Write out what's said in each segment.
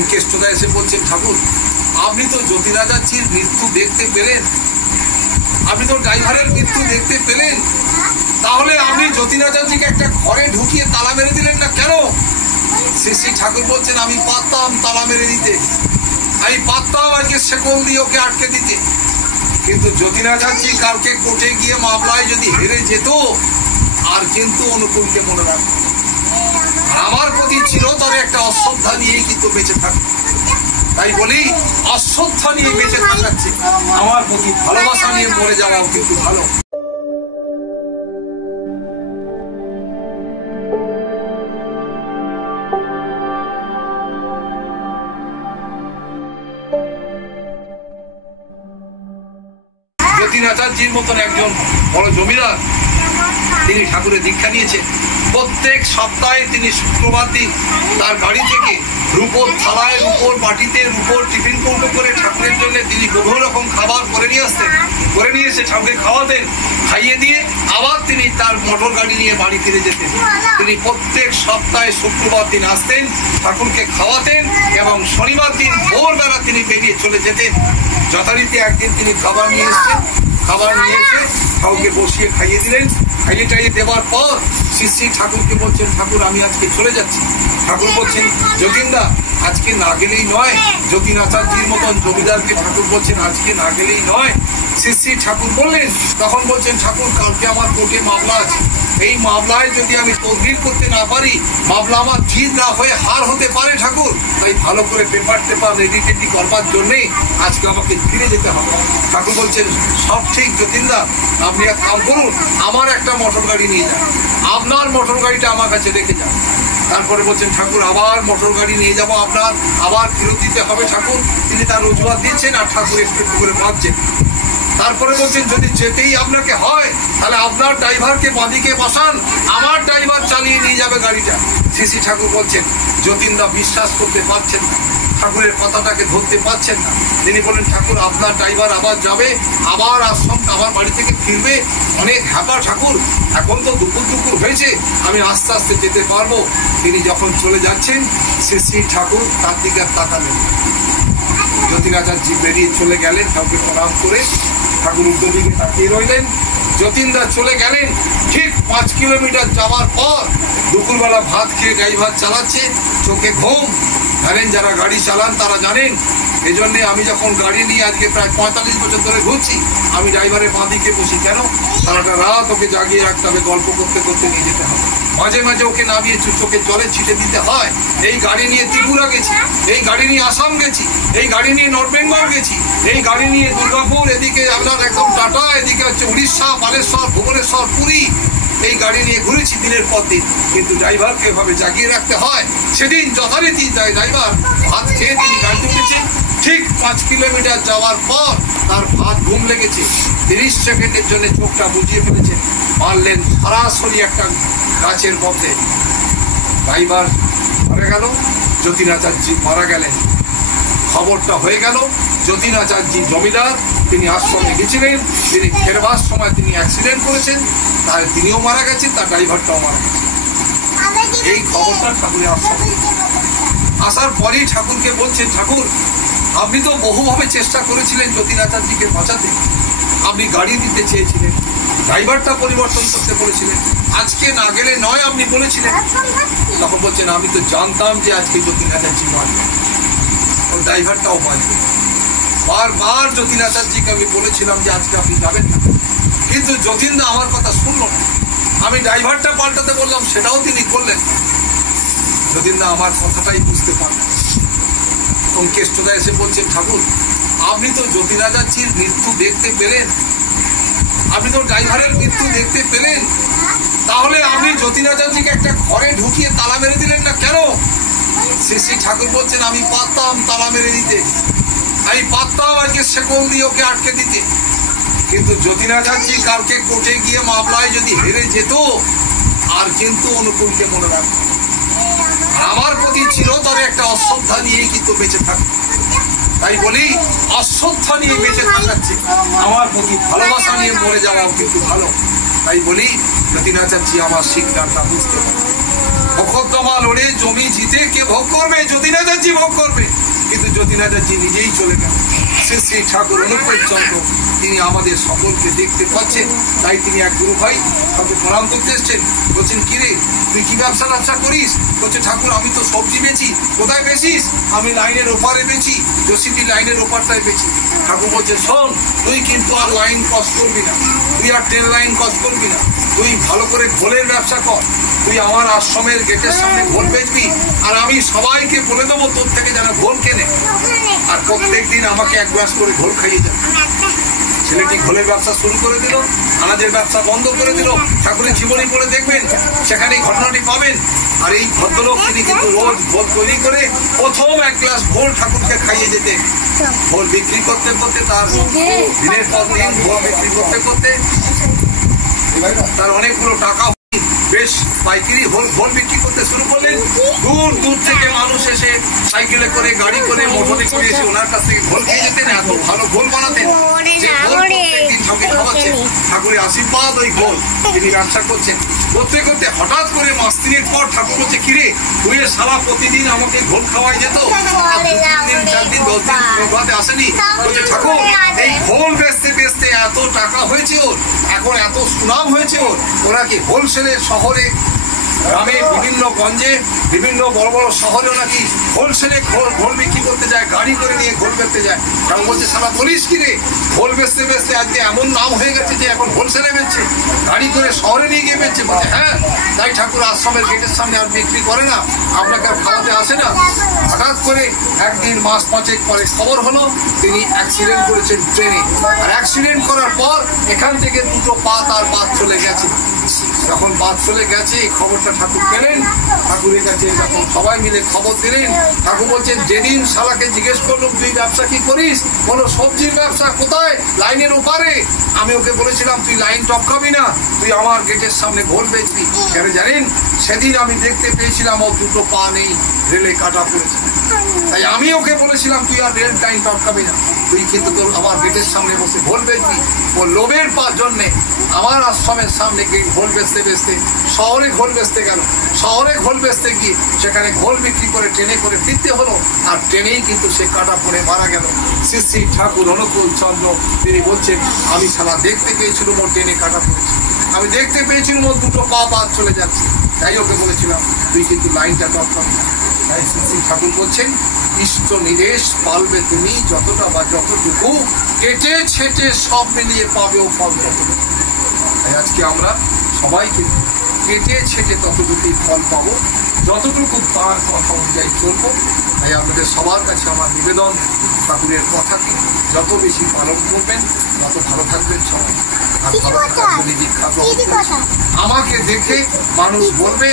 অঙ্কেষ্টদা এসে বলছেন, ঠাকুর আপনি তো জ্যোতিরাজাজির মৃত্যু দেখতে পেলেন, আপনি তো ড্রাইভারের মৃত্যু দেখতে পেলেন, তাহলে আপনি জ্যোতিরাজাজিকে একটা ঘরে ঢুকিয়ে তালা মেরে দিলেন না কেন? শ্রী শ্রী ঠাকুর বলছেন, আমি পারতাম তালা মেরে দিতে, আমি পারতাম আজকে শেকল দিয়ে ওকে আটকে দিতে, কিন্তু জ্যোতিরাজাজি কালকে কোর্টে গিয়ে মামলায় যদি হেরে যেত আর কিন্তু অনুকূলকে মনে রাখত, আমার প্রতি চিরতরে একটা অশ্রদ্ধা নিয়েই কিন্তু বেঁচে থাকত। তাই বলি, অশ্রদ্ধা নিয়ে বেঁচে থাকাচ্ছে আমার প্রতি ভালোবাসা নিয়ে মরে যাওয়াও কিন্তু ভালো। জ্যোতিরাজাজির মতন একজন বড় জমিদার, তিনি ঠাকুরের দীক্ষা নিয়েছেন। প্রত্যেক সপ্তাহে তিনি শুক্রবার দিন তার বাড়ি থেকে রূপোর থালায়, রূপোর বাটিতে, রূপোর টিফিন কৌটো করে ঠাকুরের জন্য তিনি বহু রকম খাবার করে নিয়ে আসতেন, করে নিয়ে এসে ঠাকুরকে খাওয়াতেন, খাইয়ে দিয়ে আবার তিনি তার মোটর গাড়ি নিয়ে বাড়ি ফিরে যেতেন। তিনি প্রত্যেক সপ্তাহে শুক্রবার দিন আসতেন, ঠাকুরকে খাওয়াতেন এবং শনিবার দিন ভোরবেলা তিনি বেরিয়ে চলে যেতেন। যথারীতি একদিন তিনি খাবার নিয়ে এসেছেন, খাবার নিয়ে এসে ঠাকুরকে বসিয়ে খাইয়ে দিলেন। খাইয়ে টাইয়ে দেওয়ার পর শ্রী শ্রী ঠাকুরকে বলছেন, ঠাকুর আমি আজকে চলে যাচ্ছি। ঠাকুর বলছেন, যতীনদা আজকে না গেলেই নয়। যতীনাচার্যের মতন জমিদারকে ঠাকুর বলছেন, আজকে না গেলেই নয়। শ্রী শ্রী ঠাকুর বললেন, তখন বলছেন, ঠাকুর কালকে আমার কোর্টে মামলা আছে, এই মামলায় যদি আমি তদবির করতে না পারি, মামলা আমার জিত না হয়ে হার হতে পারে ঠাকুর, তাই ভালো করে পেপার টেপার রেডি টেডি করবার জন্যে আজকে আমাকে ফিরে যেতে হবে। ঠাকুর বলছেন, সব ঠিক যতীনদা, আপনি এক কাম করুন, আমার একটা মোটর গাড়ি নিয়ে যান, আপনার মোটর গাড়িটা আমার কাছে রেখে যান। তারপরে বলছেন, ঠাকুর আবার মোটর গাড়ি নিয়ে যাবো আপনার, আবার ফেরত দিতে হবে ঠাকুর। তিনি তার রোজগার দিচ্ছেন আর ঠাকুর একটু একটু করে বাঁধছেন। তারপরে বলছেন, যদি যেতেই আপনাকে হয় তাহলে আপনার ড্রাইভারকে বাঁদিকে বসান, আমার ড্রাইভার চালিয়ে নিয়ে যাবে গাড়িটা। শ্রী শ্রী ঠাকুর বলছেন, যতীনদা বিশ্বাস করতে পারছেন না, ঠাকুরের কথাটাকে ধরতে পারছেন না। তিনি বলেন, ঠাকুর আপনার ড্রাইভার আবার যাবে, আবার আশ্রম আমার বাড়ি থেকে ফিরবে, অনেক হ্যাপা ঠাকুর, এখন তো দুপুর দুপুর হয়েছে, আমি আস্তে আস্তে যেতে পারবো। তিনি যখন চলে যাচ্ছেন, শ্রী শ্রী ঠাকুর তার দিকে তাকালেন। যতীনাচার্য বেরিয়ে চলে গেলেন, ঠাকুরকে প্রণাম করে ঠাকুর উত্তর দিকে তাকিয়ে রইলেন। যতীনদা চলে গেলেন। ঠিক 5 কিলোমিটার যাওয়ার পর দুপুরবেলা ভাত খেয়ে ড্রাইভার চালাচ্ছে, চোখে ঘুম। জানেন, যারা গাড়ি চালান তারা জানেন। এই জন্যে আমি যখন গাড়ি নিয়ে আজকে প্রায় 45 বছর ধরে ঘুরছি, আমি ড্রাইভারের বাঁদিকে বসি। কেন? সারাটা রাত ওকে জাগিয়ে রাখতে হবে, গল্প করতে করতে নিয়ে যেতে হবে, মাঝে মাঝে ওকে নামিয়ে চোখে জলে ছিটে দিতে হয়। এই গাড়ি নিয়ে ত্রিপুরা গেছি, এই গাড়ি নিয়ে আসাম গেছি, এই গাড়ি নিয়ে নর্থ বেঙ্গল গেছি, এই গাড়ি নিয়ে দুর্গাপুর, এদিকে আপনার একদম টাটা, এদিকে হচ্ছে উড়িষ্যা, বালেশ্বর, ভুবনেশ্বর, পুরী, এই গাড়ি নিয়ে ঘুরেছি দিনের পর দিন। কিন্তু ড্রাইভারকে এভাবে জাগিয়ে রাখতে হয়। সেদিন যথারীতি ড্রাইভার ভাত খেয়ে তিনি গাড়িতে উঠেছেন। ঠিক 5 কিলোমিটার যাওয়ার পর তার ভাত ঘুম লেগেছে। 30 সেকেন্ডের জন্য চোখটা বুঝিয়ে ফেলেছেন, মারলেন সরাসরি একটা গাছের মধ্যে। ড্রাইভার মারা গেল, যতীনাচার্য মারা গেলেন। খবরটা হয়ে গেল। যতীনাচার্য জমিদার, তিনি আশ্রমে গেছিলেন, তিনি ফেরবার সময় তিনি অ্যাক্সিডেন্ট করেছেন, তার তিনিও মারা গেছেন, তার ড্রাইভারটাও মারা গেছে। এই খবরটা ঠাকুরের আশ্রমে আসার পরেই ঠাকুরকে বলছেন, ঠাকুর আপনি তো বহুভাবে চেষ্টা করেছিলেন যতীনাচার্যকে বাঁচাতে, আপনি গাড়ি দিতে চেয়েছিলেন, ড্রাইভারটা পরিবর্তন করতে বলেছিলেন, আজকে না গেলে নয় আপনি বলেছিলেন। তখন বলছেন, আমি তো জানতাম যে আজকে যতীনাচার্য বাঁচবে, ওর ড্রাইভারটাও বাঁচবে। বারবার যতীনাচার্যকে আমি বলেছিলাম যে আজকে আপনি যাবেন না, কিন্তু যতীনদা আমার কথা শুনল না। আমি ড্রাইভারটা পাল্টাতে বললাম, সেটাও তিনি করলেন। যতীনদা আমার কথাটাই বুঝতে পারলেন। অঙ্কেষ্টদা এসে বলছেন, ঠাকুর আপনি তো যতীনাচার্যের মৃত্যু দেখতে পেলেন, আপনি তো ড্রাইভারের মৃত্যু দেখতে পেলেন, তাহলে আপনি যতীনাচার্যকে একটা ঘরে ঢুকিয়ে তালা মেরে দিলেন না কেন? শ্রী শ্রী ঠাকুর বলছেন, আমি পারতাম তালা মেরে দিতে, আমি পারতাম আজকে শেকল দিয়ে ওকে আটকে দিতে, কিন্তু যতীনাচার্য কালকে কোর্টে গিয়ে মামলায় যদি হেরে যেত আর কিন্তু অনুকূলকে মনে রাখত, আমার প্রতি চিরতরে একটা অশ্রদ্ধা নিয়েই কিন্তু বেঁচে থাকত। তাই বলি, অশ্রদ্ধা নিয়ে বেঁচে থাকাচ্ছে আমার প্রতি ভালোবাসা নিয়ে মরে যাওয়াও কিন্তু ভালো। তাই বলি, যতীনাচার্য আমার শিক্ষাটা বুঝতে পারে। মোকদ্দমা লড়ে জমি জিতে কে ভোগ করবে? যতীনাচার্য ভোগ করবে। জি নিজেই চলে গেল। শ্রী শ্রী ঠাকুর অনুকূল চন্দ্র তিনি আমাদের সকলকে দেখতে পাচ্ছেন, তাই তিনি এক গুরু ভাই তাকে প্রণাম করতে এসছেন। বলছেন, কিরে তুই কি ব্যবসা করিস? বলছে, ঠাকুর আমি তো সবজি বেচি। কোথায় বেচিস? আমি লাইনের ওপারে বেচি, জসিটি লাইনের ওপারটায় বেচি। ঠাকুর বলছে, শোন, তুই কিন্তু আর লাইন ক্রস করবি না, তুই আর ট্রেন লাইন ক্রস করবি না, তুই ভালো করে ঘোলের ব্যবসা কর। তুই আমার আশ্রমের গেটের সামনে ঘোল বেচবি, আর আমি সবাইকে বলে দেবো তোর থেকে যেন ঘোল কেনে, আর প্রত্যেক দিন আমাকে এক গ্লাস করে ঘোল খাইয়ে যাবে। ছেলেটি ঘোলের ব্যবসা শুরু করে দিল, আনাজের ব্যবসা বন্ধ করে দিল। ঠাকুরের জীবনী পড়ে দেখবেন, সেখানে এই ঘটনাটি পাবেন। আর এই ভদ্রলোক তিনি কিন্তু রোজ ঘোল তৈরি করে প্রথম এক গ্লাস ঘোল ঠাকুরকে খাইয়ে যেতেন। ঘোল বিক্রি করতে করতে তার দিনের পর দিন ঘোল বিক্রি করতে করতে তার অনেকগুলো টাকা বেশ পাইকারি ঘোল বিক্রি করতে শুরু করলেন। দূর দূর থেকে মানুষ এসে সাইকেলে করে, গাড়ি করে, মোটরে করে এসে ওনার কাছ থেকে ঘোল খেয়ে যেতেন। এত ভালো ঘোল বানাতেন যে প্রত্যেকদিন ঠাকুর খাওয়াচ্ছেন। ঠাকুরের আশীর্বাদ ওই ঘোল তিনি ব্যবসা করছেন। করতে করতে হঠাৎ করে মাস 3 পর ঠাকুর বলছে, কিরে তুই সারা প্রতিদিন আমাকে ঘোল খাওয়াই যেত, 2-3 দিন 4 দিন 10 দিন প্রভাতে আসেনি। বলছে, ঠাকুর এই ঘোল বেচতে বেচতে এত টাকা হয়েছে ওর, এখন এত সুনাম হয়েছে ওর, ওরা কি হোলসেলে শহরে, গ্রামে, বিভিন্ন গঞ্জে, বিভিন্ন বড় বড় শহরেও নাকি হোলসেলে ঘোল বিক্রি করতে যায়, গাড়ি করে নিয়ে ঘোল বেচতে যায়। কারণ বলছে, সারা বলিস কি রে, ঘোল বেচতে বেচতে আজকে এমন নাম হয়ে গেছে যে এখন হোলসেলে বেচছে, গাড়ি করে শহরে নিয়ে গিয়ে বেচছে। বলছে, হ্যাঁ তাই ঠাকুর আশ্রমের গেটের সামনে আর বিক্রি করে না, আপনাকে আর খাওয়াতে আসে না। হঠাৎ করে একদিন মাস 5 পরে খবর হলো তিনি অ্যাক্সিডেন্ট করেছেন ট্রেনে। আর অ্যাক্সিডেন্ট করার পর এখান থেকে 2টো পা তার বাদ চলে গেছে। যখন বাদ চলে গেছে এই খবরটা ঠাকুর পেলেন, ঠাকুরের কাছে যখন সবাই মিলে খবর দিলেন, ঠাকুর বলছেন, যেদিন শালাকে জিজ্ঞেস করলাম তুই ব্যবসা কি করিস, কোনো সবজির ব্যবসা। কোথায়? লাইনের ওপারে। আমি ওকে বলেছিলাম তুই লাইন টপকাবি না, তুই আমার গেটের সামনে ঘোল বেচবি। কেন জানেন? সেদিন আমি দেখতে পেয়েছিলাম ও 2টো পা নেই, রেলে কাটা পড়েছে। তাই আমি ওকে বলেছিলাম তুই আর রেল লাইন টপকাবি না, তুই কিন্তু তোর আমার গেটের সামনে বসে ঘোল বেচবি। ও লোভের জন্যে আমার আশ্রমের সামনে গিয়ে ঘোল বেচতে বেচতে শহরে ঘোল বেচতে গেল। শহরে ঘোল বেচতে গিয়ে সেখানে ঘোল বিক্রি করে ট্রেনে করে ফিরতে হলো, আর ট্রেনেই কিন্তু সে কাটা পড়ে মারা গেল। শ্রী শ্রী ঠাকুর অনুকূল চন্দ্র তিনি বলছেন, আমি সারা দেখতে পেয়েছিলাম ওর ট্রেনে কাটা পড়েছে, আমি দেখতে পেয়েছিলাম ওর 2টো পা বাদ চলে যাচ্ছে। তাই ওকে বলেছিলাম তুই কিন্তু লাইনটা টপকাবি না। তাই শ্রী শ্রী ঠাকুর বলছেন, ইষ্ট নিরেশ পালবে তুমি যতটা বা যতটুকু, কেটে ছেটে সব মিলিয়ে পাবে ও ফল যতটুকু। তাই আজকে আমরা সবাইকে কেটে ছেটে ততটুকুই ফল পাবো, যতটুকু তার কথা অনুযায়ী চলবো। তাই আপনাদের সবার কাছে আমার নিবেদন, ঠাকুরের কথাকে যত বেশি পালন করবেন তত ভালো থাকবেন সবাই। আর ভালো থাকার দীক্ষা আমাকে দেখে মানুষ বলবে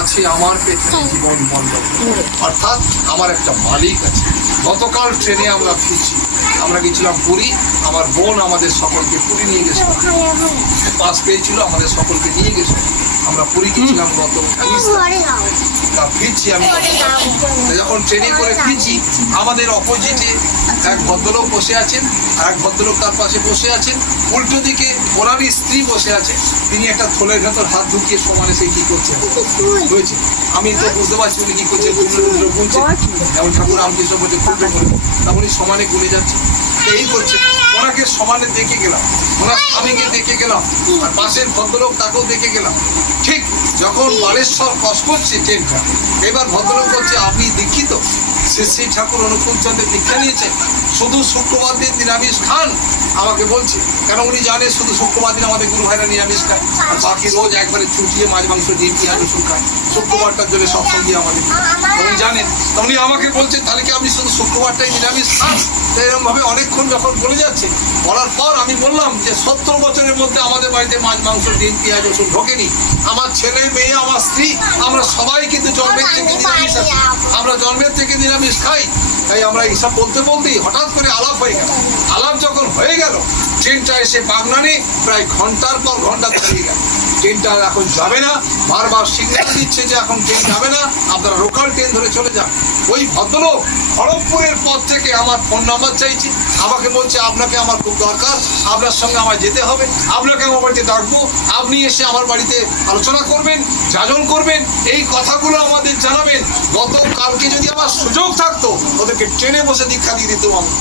আছে আমার পেছনে জীবন বন্ধ, অর্থাৎ আমার একটা মালিক আছে। গতকাল ট্রেনে আমরা ফিরছি, আমরা গেছিলাম পুরী, আমার বোন আমাদের সকলকে পুরী নিয়ে গেছিল, পাস পেয়েছিল, আমাদের সকলকে নিয়ে গেছিল। আমরা পুরী গেছিলাম ফিরছি আমি যখন ট্রেনে করে ফিরছি, আমাদের অপোজিটে এক ভদ্রলোক বসে আছেন, আর এক ভদ্রলোক তার পাশে বসে আছেন। উল্টো দিকে ওনারই স্ত্রী বসে আছে, তিনি একটা থলের ভেতর হাত ঢুকিয়ে সমানে সে কি করছে হয়েছে। আমি তো বুঝতে পারছি উনি কি করছে, গুনছে, যেমন ঠাকুর রামকৃষ্ণ বলছে খুলবে করে, তা উনি সমানে গুনে যাচ্ছে। এই করছে, ওনাকে সমানে দেখে গেলাম, ওনার স্বামীকে দেখে গেলাম, আর পাশের ভদ্রলোক তাকেও দেখে গেলাম। ঠিক যখন বালেশ্বর ক্রস করছে ট্রেনটা, এবার ভদ্রলোক বলছে, আপনি দীক্ষিত? শ্রী শ্রী ঠাকুর অনুকূল চন্দ্রের দীক্ষা নিয়েছেন, শুধু শুক্রবার দিন নিরামিষ খান? আমাকে বলছে, কেন উনি জানে শুধু শুক্রবার দিন আমাদের গুরু ভাইরা নিরামিষ খায়, আর বাকি রোজ একবারে চুটিয়ে মাছ মাংস ডিম পেঁয়াজ রসুন খায়, শুক্রবারটার জন্য সবসঙ্গে আমাদের উনি জানেন। উনি আমাকে বলছেন, তাহলে কি আপনি শুধু শুক্রবারটাই নিরামিষ খান? এরকম ভাবে অনেকক্ষণ যখন বলে যাচ্ছে, বলার পর আমি বললাম যে 70 বছরের মধ্যে আমাদের বাড়িতে মাছ মাংস ডিম পেঁয়াজ রসুন ঢোকেনি। আমার ছেলে মেয়ে, আমার স্ত্রী, আমরা সবাই কিন্তু জন্মের থেকে নিরামিষ আছি, আমরা জন্মের থেকে নিরামিষ খাই। তাই আমরা এইসব বলতে বলতেই হঠাৎ করে আলাপ হয়ে গেল। আলাপ যখন হয়ে গেল, ট্রেনটা এসে বাগনানে প্রায় ঘন্টার পর ঘন্টা দাঁড়িয়ে গেল। ট্রেনটা এখন যাবে না, বারবার সিগন্যাল দিচ্ছে যে এখন ট্রেন যাবে না, আপনারা লোকাল ট্রেন ধরে চলে যান। ওই ভদ্রলোক খড়গপুরের পথ থেকে আমার ফোন নাম্বার চাইছি, আমাকে বলছে আপনাকে আমার খুব দরকার, আপনার সঙ্গে আমার যেতে হবে, আপনাকে আমার বাড়িতে ডাকবো, আপনি এসে আমার বাড়িতে আলোচনা করবেন, যাজন করবেন, এই কথাগুলো আমাদের জানাবেন। গতকালকে যদি আমার সুযোগ থাকতো ওদেরকে ট্রেনে বসে দীক্ষা দিয়ে দিতাম আমি,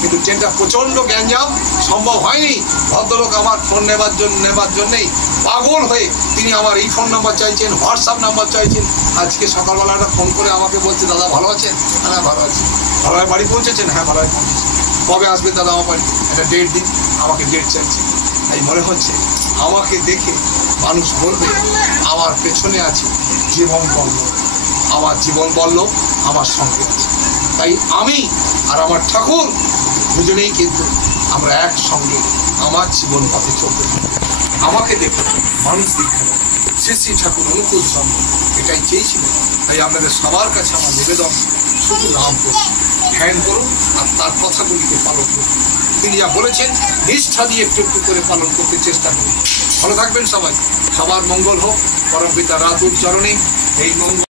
কিন্তু ট্রেনটা প্রচণ্ড গ্যাঞ্জাম, সম্ভব হয়নি। ভদ্রলোক আমার ফোন নেবার জন্যেই পাগল হয়ে তিনি আমার এই ফোন নাম্বার চাইছেন, হোয়াটসঅ্যাপ নাম্বার চাইছেন। আজকে সকালবেলা একটা ফোন করে আমাকে বলছে, দাদা ভালো আছেন? হ্যাঁ ভালো আছি। ভালোভাবে বাড়ি পৌঁছেছেন? হ্যাঁ ভালোভাবে পৌঁছেছেন। কবে আসবে দাদা আমার বাড়ি? একটা ডেট দিন। আমাকে ডেট চাইছে। তাই মনে হচ্ছে আমাকে দেখে মানুষ বলবে আমার পেছনে আছে জীবন বল্লভ, আমার জীবন বল্লভ আমার সঙ্গে আছে। তাই আমি আর আমার ঠাকুর দুজনেই কিন্তু আমরা একসঙ্গে আমার জীবন পথে চলতে থাকি। আমাকে দেখে মানুষ দীক্ষা দেয়। শ্রী শ্রী ঠাকুর অনুকূল চন্দ্র এটাই চেয়েছিলেন। তাই আপনাদের সবার কাছে আমার নিবেদন, শুধু নাম করুন, ধ্যান করুন আর তার কথাগুলিকে পালন করুন। তিনি যা বলেছেন নিষ্ঠা দিয়ে একটু একটু করে পালন করতে চেষ্টা করুন। ভালো থাকবেন সবাই, সবার মঙ্গল হোক। পরমপিতা রাতুল চরণে এই মঙ্গল।